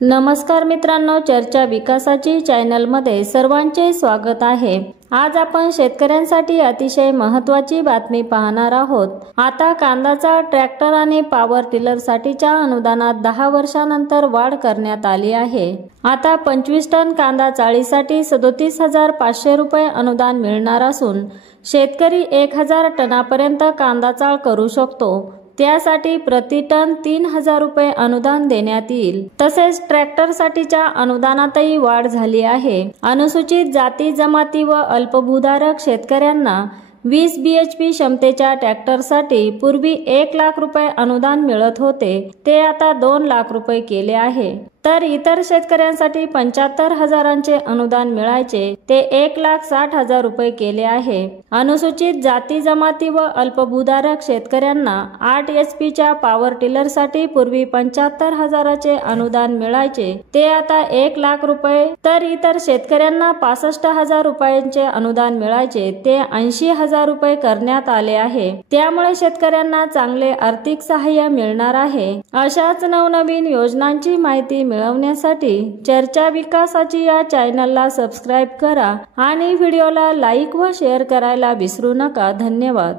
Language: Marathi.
नमस्कार मित्रांनो, चर्चा विकासाची चॅनलमध्ये सर्वांचे स्वागत आहे। आज आपण शेतकऱ्यांसाठी अतिशय महत्त्वाची बातमी पाहणार आहोत। आता कांद्याचा ट्रॅक्टर आणि पॉवर टिलर साठीच्या अनुदानात 10 वर्षांनंतर वाढ करण्यात आली आहे। आता 25 टन कांदा चाळीसाठी 37,500 रुपये अनुदान मिळणार असून शेतकरी 1000 टनापर्यंत कांदा चाळ करू शकतो। त्यासाठी प्रति टन 3000 रुपये अनुदान देण्यात येईल। तसेच ट्रॅक्टरसाठीच्या अनुदानातही वाढ झाली आहे। अनुसूचित जाती जमाती व अल्पभूधारक शेतकऱ्यांना 20 BHP क्षमतेच्या ट्रॅक्टरसाठी पूर्वी 1 लाख रुपये अनुदान मिळत होते, ते आता 2 लाख रुपये केले आहे। तर इतर शेतकऱ्यांसाठी 75,000चे अनुदान मिळायचे ते 1,60,000 रुपये केले आहे। अनुसूचित जाती जमाती व अल्पभूधारक शेतकऱ्यांना 8 HP पॉवर टिलर साठी पूर्वी 75,000चे अनुदान मिळायचे ते आता 1 लाख रुपये, तर इतर शेतकऱ्यांना 65,000 रुपयांचे अनुदान मिळायचे ते 80,000 रुपये करण्यात आले आहे। त्यामुळे शेतकऱ्यांना चांगले आर्थिक सहाय्य मिळणार आहे। अशाच नवनवीन योजनांची माहिती मिळवण्यासाठी चर्चा विकासाची या चॅनलला सबस्क्राइब करा आणि व्हिडिओला लाईक व शेअर करायला विसरू नका। धन्यवाद।